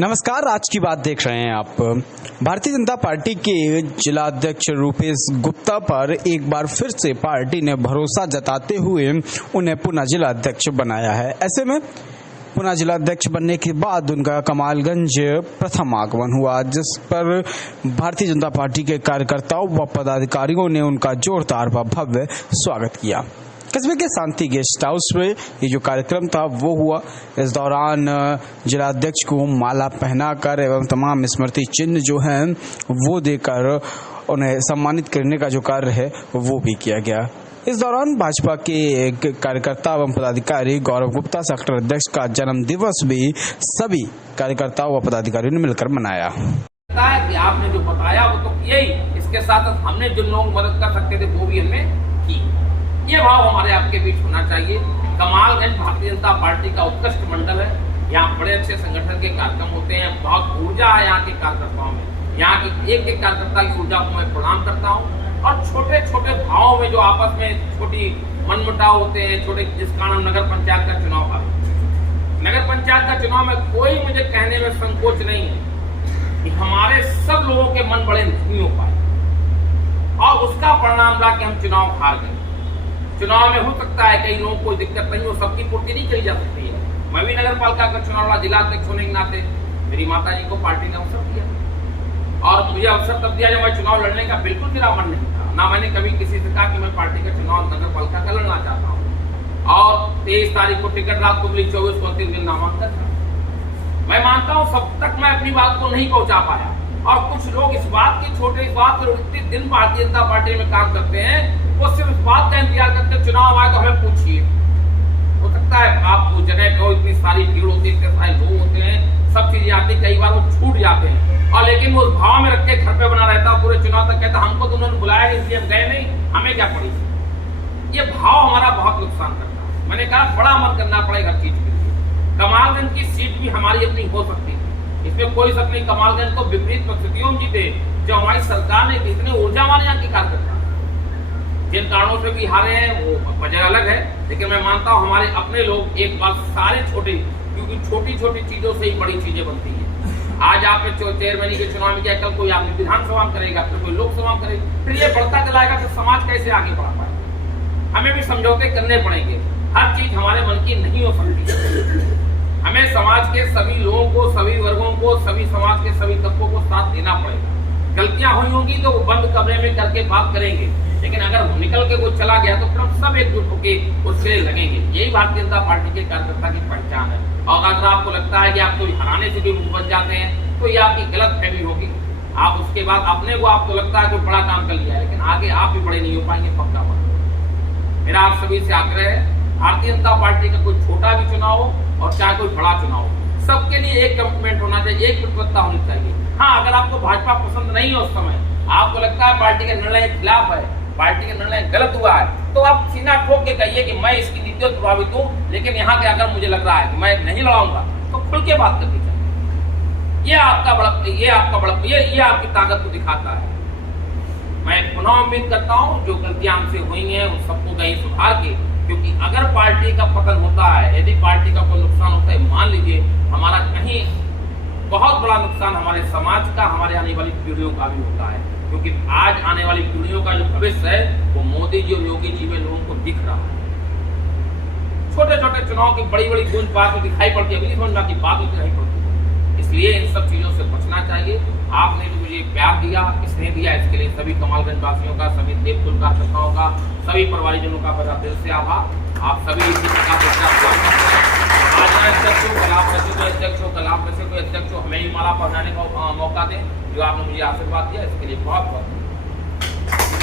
नमस्कार, आज की बात देख रहे हैं आप। भारतीय जनता पार्टी के जिला अध्यक्ष रूपेश गुप्ता पर एक बार फिर से पार्टी ने भरोसा जताते हुए उन्हें पुनः जिला अध्यक्ष बनाया है। ऐसे में पुनः जिला अध्यक्ष बनने के बाद उनका कमालगंज प्रथम आगमन हुआ, जिस पर भारतीय जनता पार्टी के कार्यकर्ताओं व पदाधिकारियों ने उनका जोरदार व भव्य स्वागत किया। कस्बे के शांति गेस्ट हाउस में ये जो कार्यक्रम था वो हुआ। इस दौरान जिला अध्यक्ष को माला पहनाकर एवं तमाम स्मृति चिन्ह जो हैं वो देकर उन्हें सम्मानित करने का जो कार्य है वो भी किया गया। इस दौरान भाजपा के कार्यकर्ता एवं पदाधिकारी गौरव गुप्ता सेक्टर अध्यक्ष का जन्म दिवस भी सभी कार्यकर्ताओं व पदाधिकारियों ने मिलकर मनाया। कि आपने जो बताया वो तो यही, इसके साथ हमने जो लोग मदद कर सकते थे वो भी हमने की। ये भाव हमारे आपके बीच होना चाहिए। कमालगंज भारतीय जनता पार्टी का उत्कृष्ट मंडल है। यहाँ बड़े अच्छे संगठन के कार्यक्रम होते हैं, बहुत ऊर्जा है यहाँ के कार्यकर्ताओं में। यहाँ की एक एक कार्यकर्ता की ऊर्जा को मैं प्रणाम करता हूँ। और छोटे छोटे भावों में जो आपस में छोटी मनमुटाव होते हैं, छोटे, जिस कारण नगर पंचायत का चुनाव आ नगर पंचायत का चुनाव में कोई मुझे कहने में संकोच नहीं है कि हमारे सब लोगों के मन बड़े नहीं हो पाए और उसका परिणाम रहा कि हम चुनाव हार गए। चुनाव में हो सकता है कई लोगों को दिक्कत नहीं हो, सबकी पूर्ति नहीं करी जा सकती है। मैं भी नगर पालिका का चुनाव लड़ा, जिला अध्यक्ष होने के नाते मेरी माता जी को पार्टी ने अवसर दिया और मुझे अवसर तब दिया जब मैं चुनाव लड़ने का बिल्कुल मेरा मन नहीं था। ना मैंने कभी किसी से कहा कि मैं पार्टी का चुनाव नगर पालिका का लड़ना चाहता हूँ। और 23 तारीख को टिकट रात को मिली, 24 को अंतिम दिन नामांकन था। मैं मानता हूँ सब तक मैं अपनी बात को नहीं पहुंचा पाया और कुछ लोग इस बात की छोटे बात पर इतने दिन भारतीय जनता पार्टी में काम करते हैं, वो सिर्फ इस बात का इंतजार करते चुनाव आए तो हमें पूछिए। हो सकता है आप उस जगह पे इतनी सारी भीड़ होती है, इतने सारे लोग होते हैं, सब चीजें आती, कई बार वो छूट जाते हैं और लेकिन वो उस भाव में रख के घर पे बना रहता पूरे चुनाव तक, कहता हमको तो उन्होंने बुलाया नहीं इसलिए हम गए नहीं, हमें क्या पड़ी। ये भाव हमारा बहुत नुकसान करता है। मैंने कहा बड़ा मन करना पड़ेगा हर चीज के लिए। कमालगंज की सीट भी हमारी अपनी हो सकती है, इसमें कोई शक नहीं। कमालगंज को विपरीत परिस्थितियों में जीते जो हमारी सरकार ने इतने ऊर्जावान यहाँ की कार्यकर्ता, जिन कारणों से भी हारे हैं वो वजह अलग है, लेकिन मैं मानता हूँ हमारे अपने लोग एक बार सारे छोटे, क्योंकि छोटी छोटी चीजों से ही बड़ी चीजें बनती है। आज आपने चेयरमैन के चुनाव में किया, कल कोई आपने विधानसभा में करेगा, फिर कोई लोकसभा में करेगा, फिर ये बढ़ता चलाएगा, फिर समाज कैसे आगे बढ़ा पाएगा। हमें भी समझौते करने पड़ेंगे, हर चीज हमारे मन की नहीं हो सकती। हमें समाज के सभी लोगों को, सभी वर्गों को, सभी समाज के सभी तत्वों को साथ देना पड़ेगा। गलतियां हुई होंगी तो वो बंद कमरे में करके बात करेंगे, लेकिन अगर निकल के वो चला गया तो फिर हम सब एकजुट होकर उसके लिए लगेंगे। यही भारतीय जनता पार्टी के कार्यकर्ता की पहचान है। और अगर आपको लगता है कि आप कोई हराने से भी बच जाते हैं तो ये आपकी गलत फहमी होगी। आप उसके बाद अपने को आपको लगता है कि बड़ा काम कर लिया है, लेकिन आगे आप भी बड़े नहीं हो पाएंगे, पक्का बात। मेरा आप सभी से आग्रह है, भारतीय जनता पार्टी का कोई छोटा भी चुनाव हो और चाहे कोई बड़ा चुनाव हो, सबके लिए एक कमिटमेंट होना चाहिए, एक प्रतिबद्धता होनी चाहिए। हाँ, अगर आपको भाजपा पसंद नहीं है, उस समय आपको लगता है पार्टी के निर्णय के खिलाफ है, पार्टी का निर्णय गलत हुआ है, तो आप सीना ठोक के कहिए कि मैं इसकी नीतियों से प्रभावित हूँ, लेकिन यहाँ के अगर मुझे लग रहा है कि मैं नहीं लड़ाऊंगा, तो खुल के बात करनी चाहिए। ये आपका बड़प्पन, ये आपकी ताकत को दिखाता है। मैं पुनः उम्मीद करता हूँ जो गलतियां हमसे हुई हैं उन सबको कहीं सुधार के, क्योंकि अगर पार्टी का पतन होता है, यदि पार्टी का कोई नुकसान होता है, मान लीजिए हमारा कहीं बहुत बड़ा नुकसान हमारे समाज का, हमारे आने वाली पीढ़ियों का भी होता है। क्योंकि आज आने वाली पीढ़ियों का जो भविष्य है वो मोदी जी और योगी जी में लोगों को दिख रहा है। छोटे छोटे चुनाव की बड़ी बड़ी गूंज बात में दिखाई पड़ती है, अभी समझ में आती, बात होती नहीं पड़ती। इसलिए इन सब चीजों से बचना चाहिए। आपने जो मुझे प्यार दिया, स्नेह दिया, इसके लिए सभी कमालगंज वासियों का, सभी देवकुल कार्यकर्ताओं का, सभी परिवारजनों का मेरा दिल से आभार। आप सभी इसी प्रकार से आज अध्यक्ष हो, कल आप बच्चों को अध्यक्ष हो, कल आप बच्चों को अध्यक्ष हो, हमें ही माला पहनाने का मौका दें जो आपने मुझे आशीर्वाद दिया, इसके लिए बहुत बहुत